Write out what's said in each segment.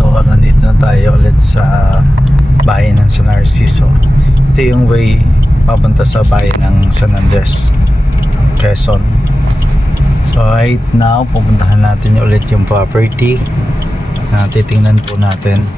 So nandito na tayo ulit sa bayan ng San Narciso. Ito yung way papunta sa bayan ng San Andres, Quezon. So right now pupuntahan natin ulit yung property na titingnan po natin.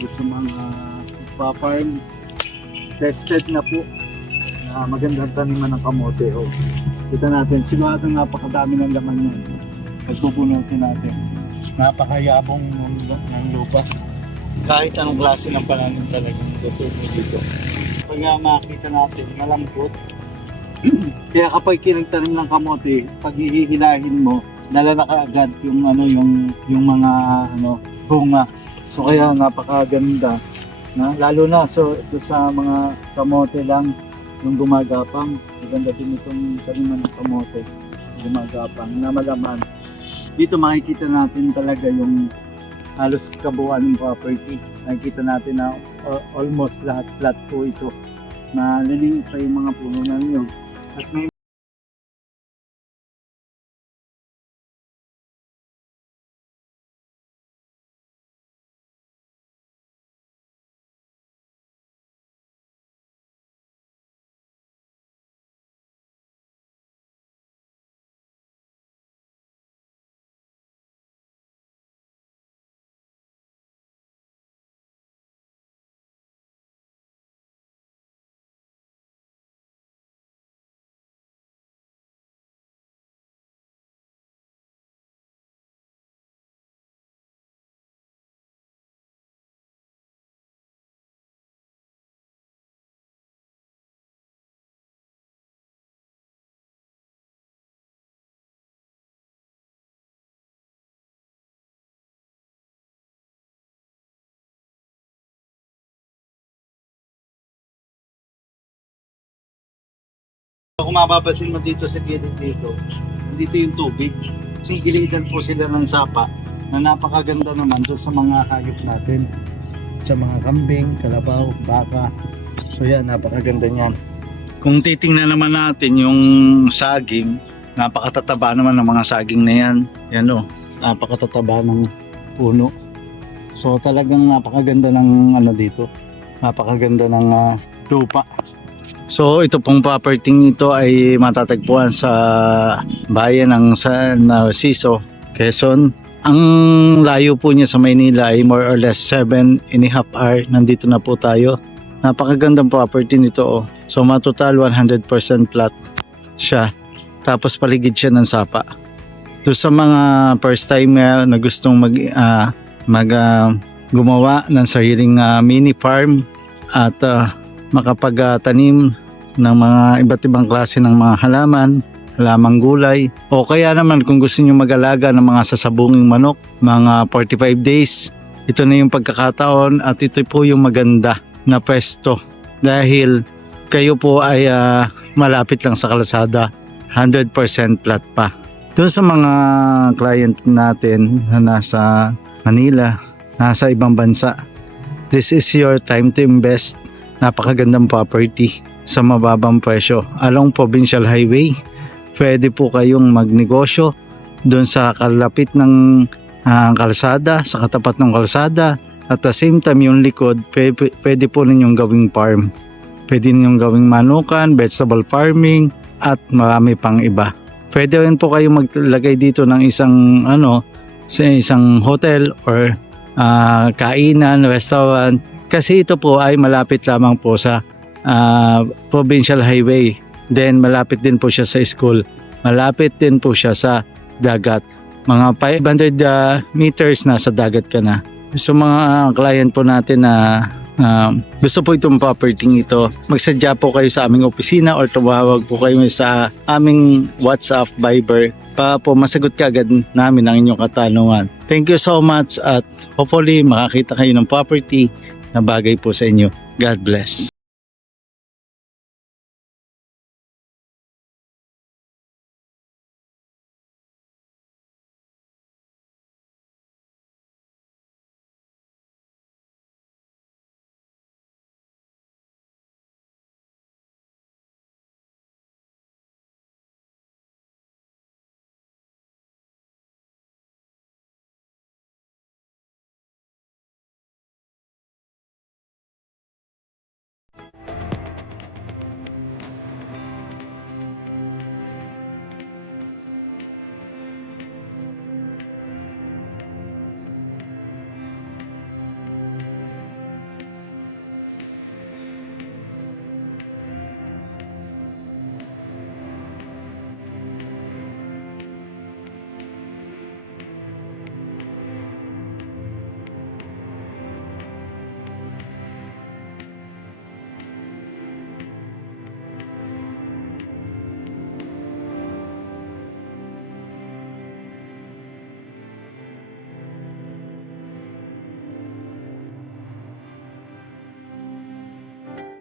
Sa mga pa-farm, tested na po na magandang taniman ng kamote. O, kita natin, sigurado napakadami ng laman yan. Pagpupunutin natin. Napakayabong ng lupa. Kahit anong klase ng pananim talagang tutubo dito. Pag makita natin, malambot. Kaya kapag kinagtanim ng kamote, pag hihilahin mo, nalala ka agad yung yung mga bunga. So kaya napakaganda na lalo na sa mga kamote lang yung gumagapang. Maganda din itong taniman ng kamote gumagapang na malaman. Dito makikita natin talaga yung halos kabuuan ng property. Nakikita natin na almost lahat flat po ito. Maliliit pa yung mga puno na yun. At may kung mapapansin mo dito sa gilid dito, dito yung tubig. Sigilitan po sila ng sapa na napakaganda naman doon sa mga hayop natin. Sa mga kambing, kalabaw, baka. So yan, napakaganda niyan. Kung titingnan naman natin yung saging, napakatataba naman ng mga saging na yan. Yan o, napakatataba ng puno. So talagang napakaganda ng ano dito. Napakaganda ng lupa. So ito pong property ito ay matatagpuan sa bayan ng San Narciso, Quezon. Ang layo po niya sa Maynila ay more or less 7.5 hours. Nandito na po tayo. Napakagandang property nito oh. So matotal 100% flat siya. Tapos paligid siya ng sapa. So sa mga first time na gustong gumawa ng sariling mini farm at makapagtanim ng mga iba't ibang klase ng mga halamang gulay, o kaya naman kung gusto niyo mag-alaga ng mga sasabunging manok, mga 45 days, ito na yung pagkakataon at ito po yung maganda na pwesto dahil kayo po ay malapit lang sa kalsada, 100% flat pa. Doon sa mga client natin na nasa Manila, nasa ibang bansa, this is your time to invest. Napakagandang property sa mababang presyo along Provincial Highway. Pwede po kayong magnegosyo doon sa kalapit ng kalsada, sa katapat ng kalsada, at the same time yung likod pwede po ninyong gawing farm. Pwede ninyong gawing manukan, vegetable farming at marami pang iba. Pwede rin po kayong maglagay dito ng isang sa isang hotel or kainan, restaurant. Kasi ito po ay malapit lamang po sa Provincial Highway. Then malapit din po siya sa school. Malapit din po siya sa dagat. Mga 500 meters na sa dagat ka na. So mga client po natin na gusto po itong property ito, magsadya po kayo sa aming opisina or tumawag po kayo sa aming WhatsApp, Viber para po masagot kaagad namin ang inyong katanungan. Thank you so much at hopefully makakita kayo ng property na bagay po sa inyo. God bless.